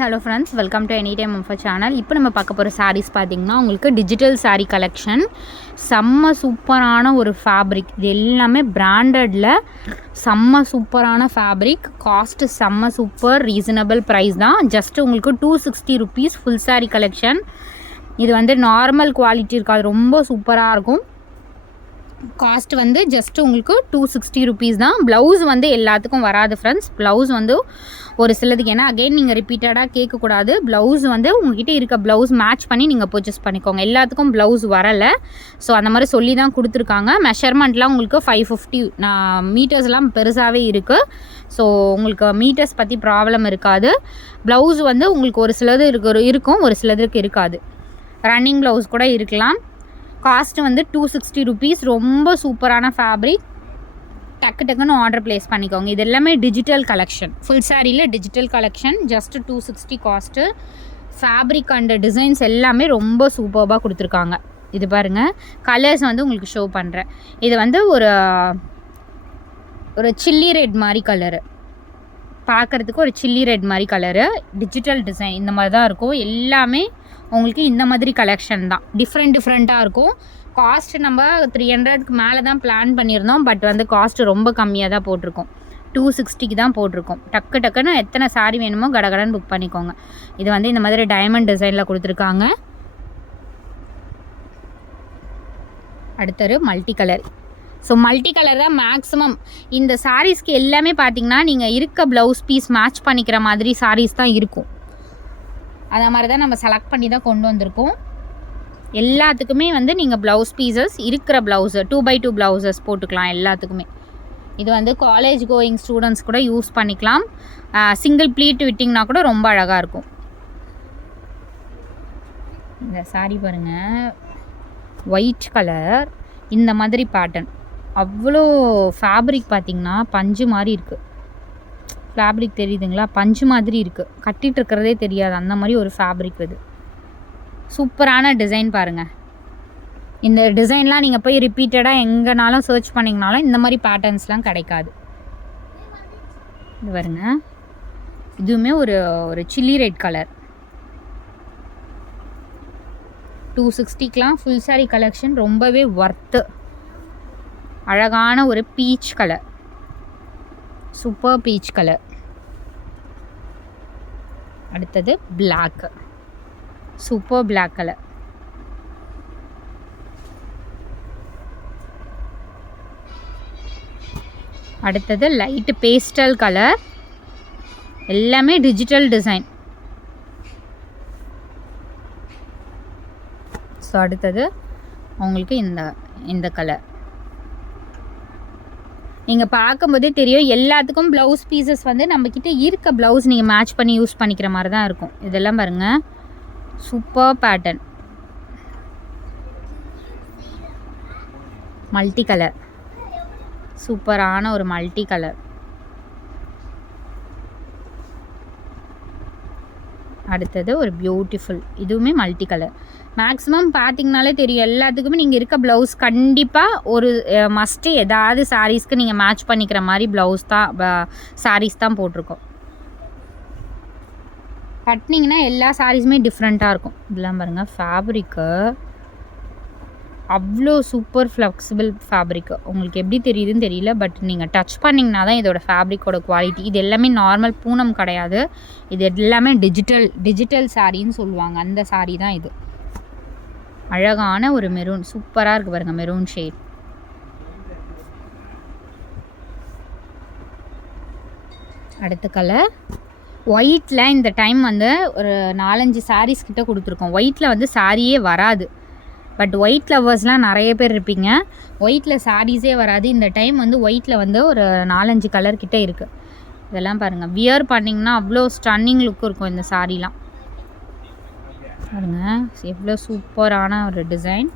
Hello friends, welcome to any time of channel. இப்போ நம்ம பார்க்க போகிற சாரீஸ் பார்த்திங்கன்னா உங்களுக்கு டிஜிட்டல் சாரீ கலெக்ஷன். செம்ம சூப்பரான ஒரு ஃபேப்ரிக். இது எல்லாமே பிராண்டடில் செம்ம சூப்பரான ஃபேப்ரிக். காஸ்ட்டு செம்ம சூப்பர் ரீசனபிள் ப்ரைஸ் தான். ஜஸ்ட் உங்களுக்கு 260 rupees ஃபுல் சாரீ கலெக்ஷன். இது வந்து நார்மல் குவாலிட்டி இருக்காது, ரொம்ப சூப்பராக இருக்கும். காஸ்ட் வந்து ஜஸ்ட் உங்களுக்கு 260 rupees தான். ப்ளவுஸ் வந்து எல்லாத்துக்கும் வராது ஃப்ரெண்ட்ஸ். ப்ளவுஸ் வந்து ஒரு சிலதுக்கு, ஏன்னா அகெயின் நீங்கள் ரிப்பீட்டடாக கேட்கக்கூடாது. ப்ளவுஸ் வந்து உங்கள்கிட்ட இருக்க ப்ளவுஸ் மேட்ச் பண்ணி நீங்கள் பர்ச்சேஸ் பண்ணிக்கோங்க. எல்லாத்துக்கும் ப்ளவுஸ் வரலை, ஸோ அந்த மாதிரி சொல்லி தான் கொடுத்துருக்காங்க. மெஷர்மெண்ட்லாம் உங்களுக்கு 550 மீட்டர்ஸ்லாம் பெருசாகவே இருக்குது. ஸோ உங்களுக்கு மீட்டர்ஸ் பற்றி ப்ராப்ளம் இருக்காது. ப்ளவுஸ் வந்து உங்களுக்கு ஒரு சிலது இருக்கும், ஒரு சிலதுக்கு இருக்காது. ரன்னிங் ப்ளவுஸ் கூட இருக்கலாம். காஸ்ட் வந்து 260 rupees. ரொம்ப சூப்பரான ஃபேப்ரிக். டக்குன்னு ஆர்டர் ப்ளேஸ் பண்ணிக்கோங்க. இது எல்லாமே டிஜிட்டல் கலெக்ஷன். ஃபுல் சாரியில் digital collection. Just 260 cost. Fabric and designs எல்லாமே ரொம்ப சூப்பராக கொடுத்துருக்காங்க. இது பாருங்கள், கலர்ஸ் வந்து உங்களுக்கு ஷோ பண்ணுறேன். இது வந்து ஒரு சில்லி ரெட் மாதிரி கலரு, பார்க்குறதுக்கு ஒரு சில்லி ரெட் மாதிரி கலரு. டிஜிட்டல் டிசைன் இந்த மாதிரி தான் இருக்கும். எல்லாமே உங்களுக்கு இந்த மாதிரி கலெக்ஷன் தான். டிஃப்ரெண்ட்டாக இருக்கும். காஸ்ட் நம்ம 300க்கு மேலே தான் பிளான் பண்ணியிருந்தோம். பட் வந்து காஸ்ட்டு ரொம்ப கம்மியாக தான் போட்டிருக்கோம். 260க்கு தான் போட்டிருக்கோம். டக்குன்னு எத்தனை சாரி வேணுமோ கடகடன்னு புக் பண்ணிக்கோங்க. இது வந்து இந்த மாதிரி டைமண்ட் டிசைனில் கொடுத்துருக்காங்க. அடுத்தது multi colour. So multi colour தான் மேக்ஸிமம் இந்த சாரீஸ்க்கு எல்லாமே பார்த்திங்கன்னா நீங்கள் இருக்க ப்ளவுஸ் பீஸ் மேட்ச் பண்ணிக்கிற மாதிரி சாரீஸ் தான் இருக்கும். அதை மாதிரி தான் நம்ம செலக்ட் பண்ணி தான் கொண்டு வந்திருக்கோம். எல்லாத்துக்குமே வந்து நீங்கள் ப்ளவுஸ் பீசஸ் இருக்கிற ப்ளவுஸு 2x2 ப்ளவுசஸ் போட்டுக்கலாம் எல்லாத்துக்குமே. இது வந்து காலேஜ் கோயிங் ஸ்டூடெண்ட்ஸ் கூட யூஸ் பண்ணிக்கலாம். சிங்கிள் ப்ளீட் விட்டிங்கன்னா கூட ரொம்ப அழகாக இருக்கும். இந்த சாரீ பாருங்கள், ஒயிட் கலர், இந்த மாதிரி பேட்டர்ன். அவ்வளோ ஃபேப்ரிக் பார்த்திங்கன்னா பஞ்சு மாதிரி இருக்குது. ஃபேப்ரிக் தெரியுதுங்களா? பஞ்சு மாதிரி இருக்குது. கட்டிகிட்டு இருக்கிறதே தெரியாது, அந்த மாதிரி ஒரு ஃபேப்ரிக் இது. சூப்பரான டிசைன் பாருங்கள். இந்த டிசைன்லாம் நீங்கள் போய் ரிப்பீட்டடாக எங்கேனாலும் சர்ச் பண்ணிங்கனாலும் இந்த மாதிரி பேட்டர்ன்ஸ்லாம் கிடைக்காது. இது பாருங்க, இதுவுமே ஒரு சில்லி ரெட் கலர். 260க்கெலாம் ஃபுல் சாரீ கலெக்ஷன் ரொம்பவே ஒர்த்து. அழகான ஒரு peach colour, super peach colour. அடுத்தது பிளாக், சூப்பர் பிளாக் கலர். அடுத்தது லைட் பேஸ்டல் கலர். எல்லாமே டிஜிட்டல் டிசைன். ஸோ அடுத்தது உங்களுக்கு இந்த கலர். நீங்கள் பார்க்கும்போதே தெரியும், எல்லாத்துக்கும் ப்ளவுஸ் பீசஸ் வந்து நம்மக்கிட்ட இருக்க ப்ளவுஸ் நீங்கள் மேட்ச் பண்ணி யூஸ் பண்ணிக்கிற மாதிரி தான் இருக்கும். இதெல்லாம் பாருங்கள், சூப்பர் பேட்டர்ன். மல்டி கலர், சூப்பரான ஒரு மல்டி கலர். அடுத்தது ஒரு பியூட்டிஃபுல், இதுவுமே மல்டி கலர். மேக்ஸிமம் பார்த்திங்கனாலே தெரியும், எல்லாத்துக்குமே நீங்கள் இருக்க ப்ளவுஸ் கண்டிப்பாக ஒரு மஸ்ட்டு ஏதாவது சாரீஸ்க்கு நீங்கள் மேட்ச் பண்ணிக்கிற மாதிரி ப்ளவுஸ் தான், சாரீஸ் தான் போட்டிருக்கோம். கட்டினீங்கன்னா எல்லா சாரீஸுமே டிஃப்ரெண்ட்டாக இருக்கும். இதெல்லாம் பாருங்கள், ஃபேப்ரிக்கு அவ்வளோ சூப்பர் ஃப்ளெக்சிபிள் ஃபேப்ரிக்கு. உங்களுக்கு எப்படி தெரியுதுன்னு தெரியல, பட் நீங்கள் டச் பண்ணிங்கன்னா தான் இதோட ஃபேப்ரிக்கோட குவாலிட்டி. இது எல்லாமே நார்மல் பூனம் கிடையாது, இது எல்லாமே டிஜிட்டல் சாரின்னு சொல்லுவாங்க. அந்த சாரீ தான் இது. அழகான ஒரு மெரூன், சூப்பராக இருக்குது பாருங்கள், மெரூன் ஷேட். அடுத்த கலர் ஒயிட்டில். இந்த டைம் வந்து ஒரு 4-5 சாரீஸ் கிட்ட கொடுத்துருக்கோம். ஒயிட்டில் வந்து சாரியே வராது, பட் ஒயிட் லவர்ஸ்லாம் நிறைய பேர் இருப்பீங்க. ஒயிட்டில் சாரீஸே வராது. இந்த டைம் வந்து ஒயிட்டில் வந்து ஒரு 4-5 கலர் கிட்டே இருக்குது. இதெல்லாம் பாருங்கள், வியர் பண்ணிங்கன்னா அவ்வளோ ஸ்டன்னிங் லுக் இருக்கும் இந்த சாரீலாம். பாருங்கள், எவ்வளோ சூப்பரான ஒரு டிசைன்.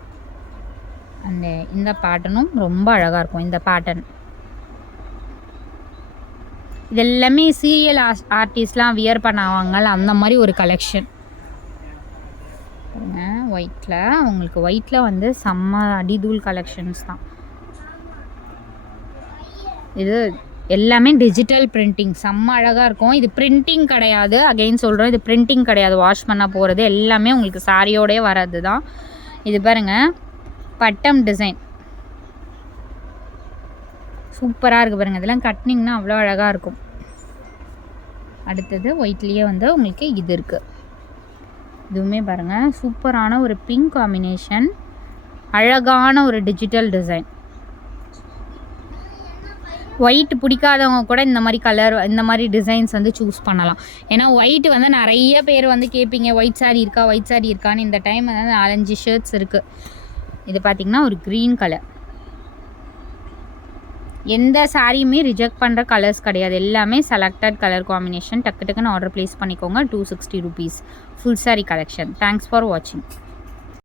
அண்ட் இந்த பேட்டர்னும் ரொம்ப அழகாக இருக்கும். இந்த பேட்டர்ன் இதெல்லாமே சீரியல் ஆர்டிஸ்ட்லாம் வியர் பண்ணுவாங்கள்ல, அந்த மாதிரி ஒரு கலெக்ஷன். ஒயிட்டில் உங்களுக்கு ஒயிட்டில் வந்து செம்ம அடிதூள் கலெக்ஷன்ஸ் தான். இது எல்லாமே டிஜிட்டல் பிரிண்டிங், செம்ம அழகாக இருக்கும். இது பிரிண்டிங் கிடையாது, அகைன் சொல்கிறேன், இது பிரிண்டிங் கிடையாது, வாஷ் பண்ணால் போகிறது. எல்லாமே உங்களுக்கு சாரியோடய வர்றது தான். இது பாருங்கள், பட்டம் டிசைன் சூப்பராக இருக்குது பாருங்கள். இதெல்லாம் கட்டினிங்கன்னா அவ்வளோ அழகாக இருக்கும். அடுத்தது ஒயிட்லேயே வந்து உங்களுக்கு இது இருக்குது. இதுவுமே பாருங்கள் சூப்பரான ஒரு பிங்க் காம்பினேஷன், அழகான ஒரு டிஜிட்டல் டிசைன். ஒயிட் பிடிக்காதவங்க கூட இந்த மாதிரி கலர், இந்த மாதிரி டிசைன்ஸ் வந்து சூஸ் பண்ணலாம். ஏன்னா ஒயிட் வந்து நிறைய பேர் வந்து கேட்பீங்க, ஒயிட் சாரீ இருக்கா, ஒயிட் சாரீ இருக்கான்னு. இந்த டைம் வந்து 4-5 ஷர்ட்ஸ் இருக்குது. இது பார்த்திங்கன்னா ஒரு க்ரீன் கலர். எந்த சாரியுமே ரிஜெக்ட் பண்ணுற கலர்ஸ் கிடையாது, எல்லாமே செலக்டட் கலர் காம்பினேஷன். டக்கு டக்குன்னு ஆர்டர் ப்ளேஸ் பண்ணிக்கோங்க. 260 rupees full sari collection. Thanks for வாட்சிங்.